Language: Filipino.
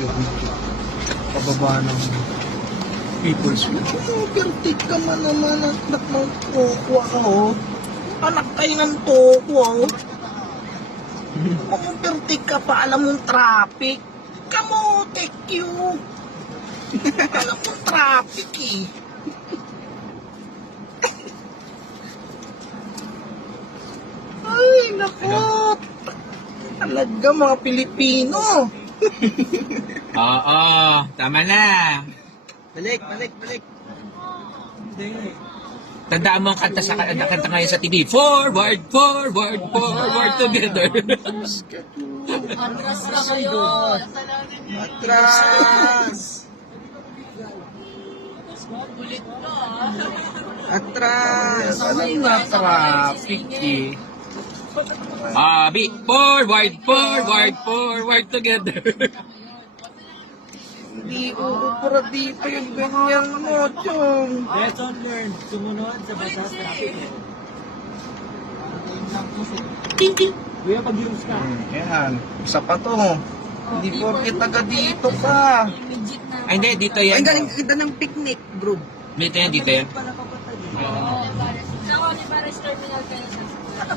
Pababa ng people's view. Overtake ka man naman, anak ng tokwa ka, oh. Anak kayo ng tokwa, oh. Overtake ka pa, alam mong traffic. Kamotek you. Alam mong traffic, eh. Ay, naku. Talaga, mga Pilipino. Oo, tama na. Balik. Tandaan mo ang kanta sa kanta ngayon sa TV. Forward together. Atras na kayo. Atras! Kulit ka. Atras! Ano nga traffic eh? Forward together. Hindi uupra dito yung ganyan mo, Chong. Lesson learned. Sumunod sa batas traffic. Kuya, pag-use ka. Yan, isa pa to. Hindi porke taga dito ka. Legit na. Ay, hindi, dito Ay, yan. galing kita ng picnic, bro. Dito yan. Pala kapatid. Sa Olivares Terminal kayo sa